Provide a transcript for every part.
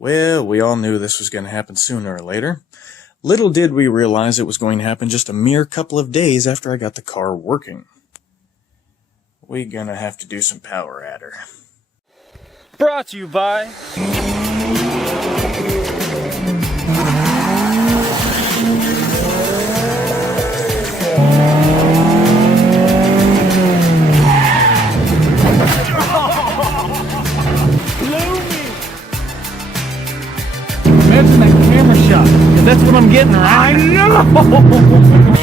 Well, we all knew this was going to happen sooner or later. Little did we realize it was going to happen just a mere couple of days after I got the car working. We're gonna have to do some power adder. Brought to you by... Imagine that camera shot, because that's what I'm getting, right? I know!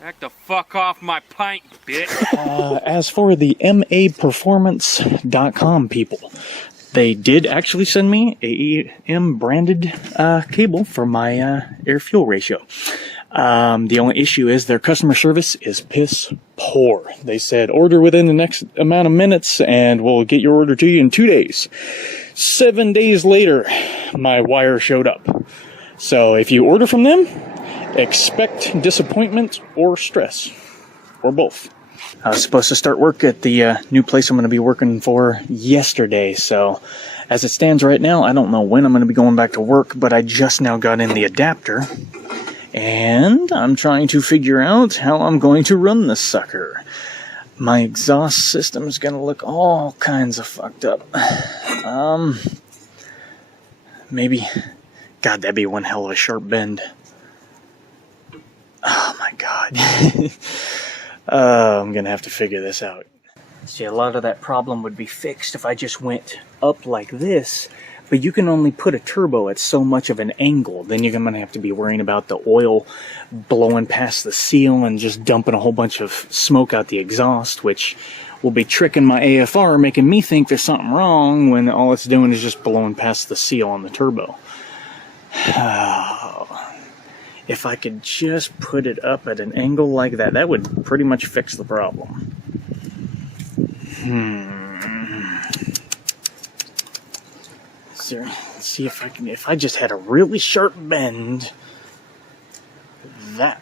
Back the fuck off my pint, bitch. As for the maperformance.com people, they did actually send me a AEM branded cable for my air fuel ratio. The only issue is their customer service is piss poor. They said order within the next amount of minutes and we'll get your order to you in 2 days. 7 days later, my wire showed up. So if you order from them, expect disappointment or stress, or both. I was supposed to start work at the new place I'm going to be working for yesterday, so as it stands right now, I don't know when I'm going to be going back to work, but I just now got in the adapter, and I'm trying to figure out how I'm going to run this sucker. My exhaust system is going to look all kinds of fucked up. Maybe, God, that'd be one hell of a sharp bend. Oh my god. I'm gonna have to figure this out. See, a lot of that problem would be fixed if I just went up like this, but you can only put a turbo at so much of an angle. Then you're gonna have to be worrying about the oil blowing past the seal and just dumping a whole bunch of smoke out the exhaust, which will be tricking my AFR, making me think there's something wrong when all it's doing is just blowing past the seal on the turbo. If I could just put it up at an angle like that, that would pretty much fix the problem. Let's see if I can, if I just had a really sharp bend, that,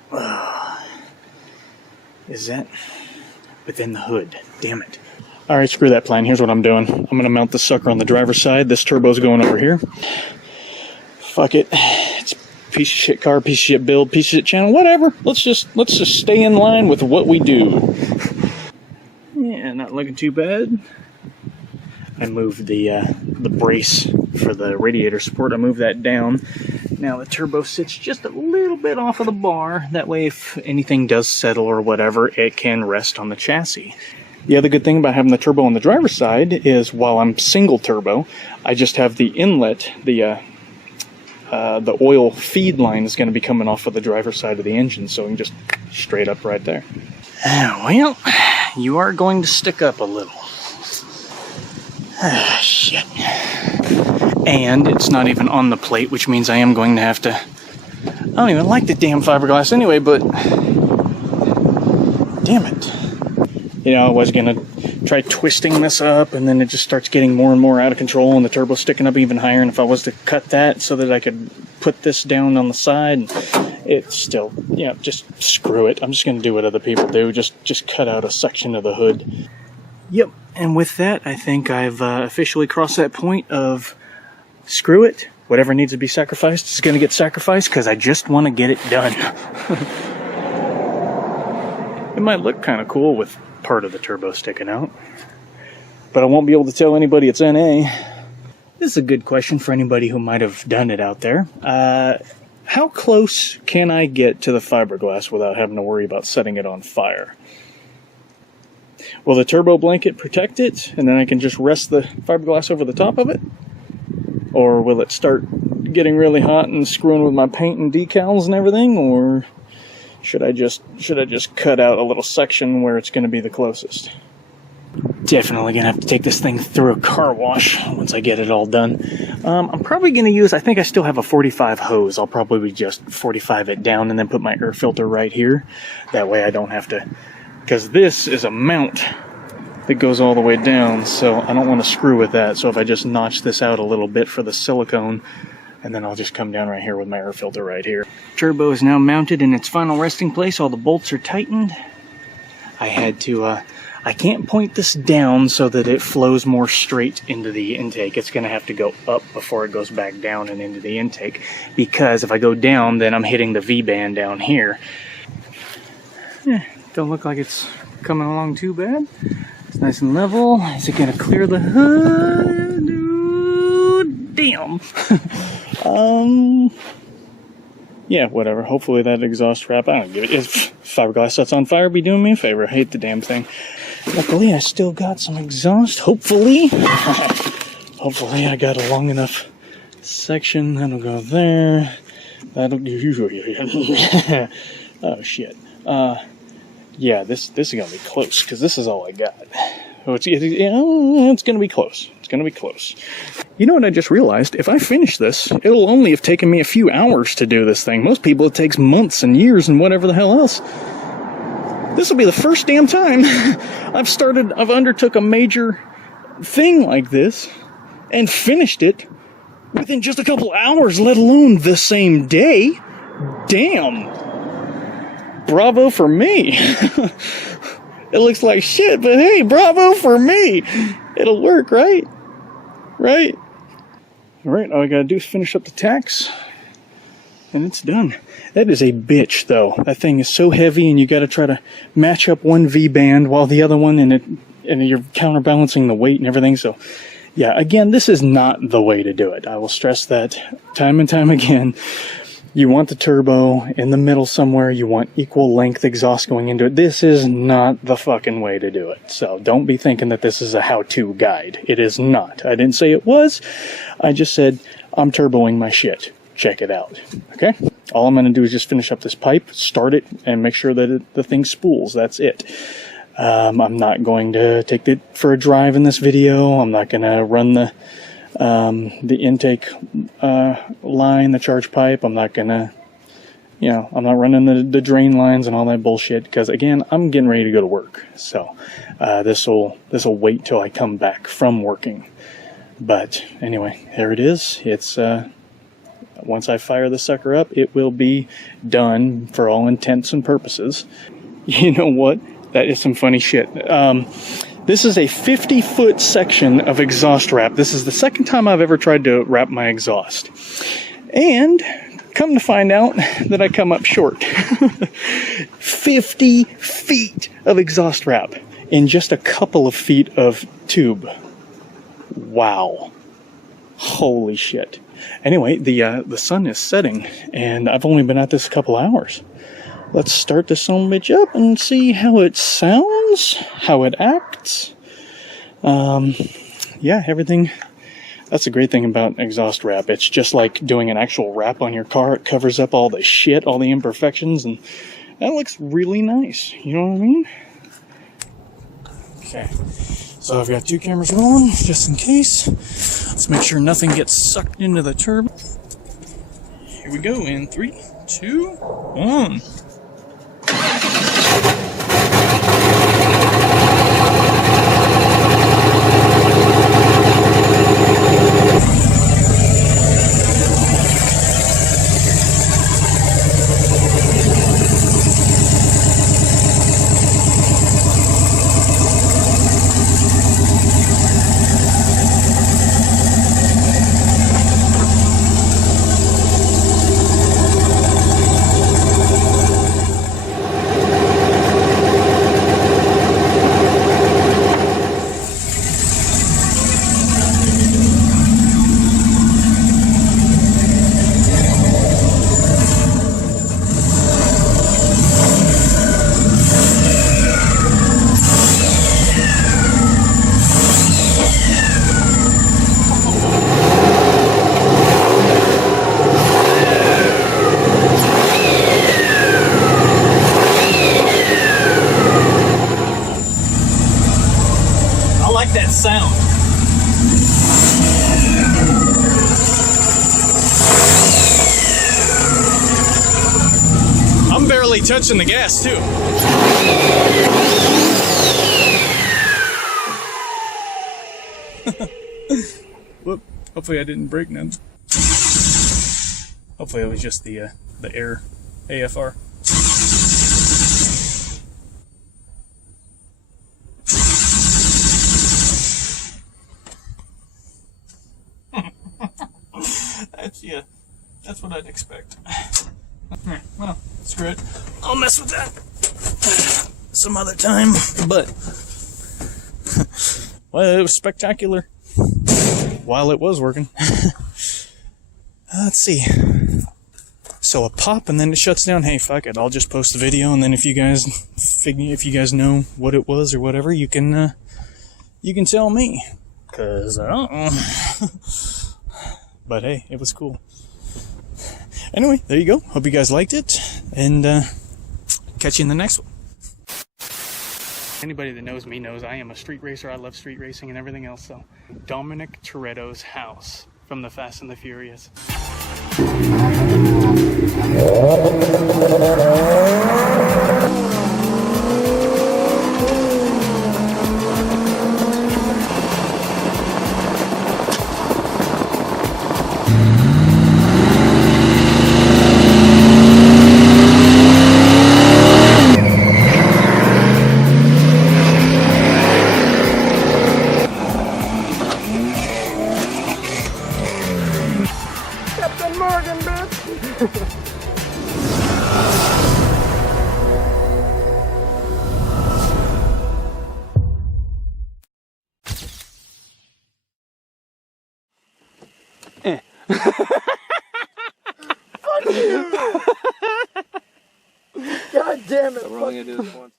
is that within the hood? Damn it. Alright, screw that plan. Here's what I'm doing. I'm going to mount the sucker on the driver's side. This turbo's going over here. Fuck it. It's piece of shit car, piece of shit build, piece of shit channel, whatever. Let's just stay in line with what we do. Yeah, not looking too bad. I moved the brace for the radiator support. I moved that down. Now the turbo sits just a little bit off of the bar. That way, if anything does settle or whatever, it can rest on the chassis. The other good thing about having the turbo on the driver's side is while I'm single turbo, I just have the inlet, the oil feed line is going to be coming off of the driver's side of the engine, so I can just straight up right there. Well, you are going to stick up a little. Shit. And it's not even on the plate, which means I am going to have to... I don't even like the damn fiberglass anyway, but... Damn it. You know, I was going to try twisting this up, and then it just starts getting more and more out of control, and the turbo's sticking up even higher, and if I was to cut that so that I could put this down on the side, it's still, yeah, just screw it. I'm just going to do what other people do, just cut out a section of the hood. Yep, and with that, I think I've officially crossed that point of screw it. Whatever needs to be sacrificed is going to get sacrificed, because I just want to get it done. It might look kind of cool with part of the turbo sticking out, but I won't be able to tell anybody it's NA. This is a good question for anybody who might have done it out there. How close can I get to the fiberglass without having to worry about setting it on fire? Will the turbo blanket protect it, and then I can just rest the fiberglass over the top of it? Or will it start getting really hot and screwing with my paint and decals and everything? Or should I just cut out a little section where it's going to be the closest? definitely gonna have to take this thing through a car wash once I get it all done. I'm probably gonna use, I think I still have a 45 hose. I'll probably just 45 it down and then put my air filter right here. That way I don't have to, because this is a mount that goes all the way down, so I don't want to screw with that. So if I just notch this out a little bit for the silicone, and then I'll just come down right here with my air filter right here. Turbo is now mounted in its final resting place. All the bolts are tightened. I had to, I can't point this down so that it flows more straight into the intake. It's going to have to go up before it goes back down and into the intake, because if I go down, then I'm hitting the V-band down here. Don't look like it's coming along too bad. It's nice and level. Is it going to clear the hood? Ooh, damn. Yeah, whatever. Hopefully that exhaust wrap, I don't give it. If fiberglass sets on fire, be doing me a favor. I hate the damn thing. Luckily, I still got some exhaust. Hopefully. Hopefully I got a long enough section. That'll go there. That'll do. Oh, shit. Yeah, this is going to be close, because this is all I got. Oh, it's going to be close. It's going to be close. You know what I just realized? If I finish this, it'll only have taken me a few hours to do this thing. Most people, it takes months and years and whatever the hell else. This will be the first damn time I've undertook a major thing like this and finished it within just a couple hours, let alone the same day. Damn. Bravo for me. It looks like shit, but hey, bravo for me. It'll work, right? Right? Alright, all I gotta do is finish up the tacks, and it's done. That is a bitch, though. That thing is so heavy, and you gotta try to match up one V-band while the other one, and you're counterbalancing the weight and everything, so... Yeah, again, this is not the way to do it. I will stress that time and time again. You want the turbo in the middle somewhere. You want equal length exhaust going into it. This is not the fucking way to do it. So don't be thinking that this is a how-to guide. It is not. I didn't say it was. I just said, I'm turboing my shit. Check it out. Okay? All I'm going to do is just finish up this pipe, start it, and make sure that the thing spools. That's it. I'm not going to take it for a drive in this video. I'm not going to run the intake line, the charge pipe. I'm not gonna, I'm not running the drain lines and all that bullshit, because again, I'm getting ready to go to work. So this'll wait till I come back from working. But anyway, there it is. It's once I fire the sucker up, it will be done for all intents and purposes. You know what? That is some funny shit. This is a 50-foot section of exhaust wrap. This is the second time I've ever tried to wrap my exhaust. And come to find out that I come up short. 50 feet of exhaust wrap in just a couple of feet of tube. Wow. Holy shit. Anyway, the sun is setting, and I've only been at this a couple hours. Let's start this son of a bitch up and see how it sounds, how it acts. Yeah, everything. That's the great thing about exhaust wrap. It's just like doing an actual wrap on your car. It covers up all the shit, all the imperfections, and that looks really nice. You know what I mean? Okay, so I've got two cameras rolling, just in case. Let's make sure nothing gets sucked into the turbo. Here we go in 3, 2, 1. that sound. I'm barely touching the gas too. Whoop. Hopefully I didn't break none. Hopefully it was just the air AFR. That's what I'd expect. Alright, well, screw it. I'll mess with that some other time. But, well, it was spectacular while it was working. Let's see. So a pop and then it shuts down. Hey, fuck it. I'll just post the video, and then if you guys know what it was or whatever, you can tell me. 'Cause I don't know. But hey, it was cool. Anyway, there you go. Hope you guys liked it, and catch you in the next one. Anybody that knows me knows I am a street racer. I love street racing and everything else. So, Dominic Toretto's house from the Fast and the Furious. God damn it. We're only gonna do this once.